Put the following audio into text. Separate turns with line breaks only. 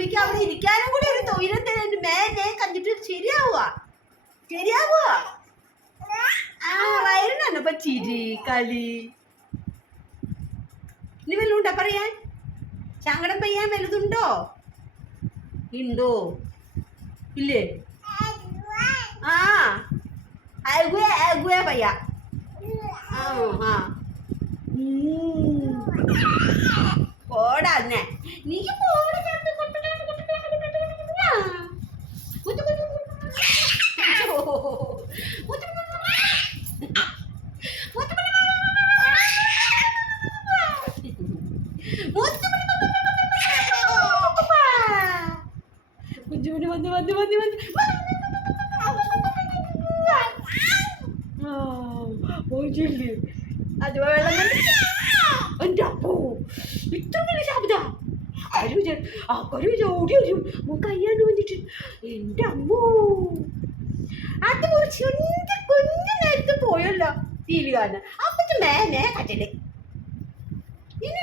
സുബിക്ക് അവിടെ ഇരിക്കാനും കൂടി ഒരു തൊഴിലും മേനെ കണ്ടിട്ട് ശരിയാവുക ശരിയാവുക ആ വയറിനാണ് ഇപ്പൊ ചിരി കളി. ഇനി വല്ലതുണ്ടോ പറയാൻ? ചങ്ങടം പെയ്യാൻ വലുതുണ്ടോ ഉണ്ടോ ഇല്ലേ? ആ. അഴുകുക അഴുകുക പയ്യ. ആ ആ. പോടാ നീ പോ. പോയില്ലേ അത് വെള്ളം എൻ്റെ അപ്പോ ഇത്ര വലിയ ശബ്ദ കരു ആ കരു ഓടി വരും മോൻ കയ്യാണ്ട് വന്നിട്ട് എൻ്റെ അമ്മോ എന്റെ കുഞ്ഞു നേരത്തെ പോയല്ലോ ടി വി കാണാൻ അപ്പത്തെ മേനെ കട്ടിൽ ഇനി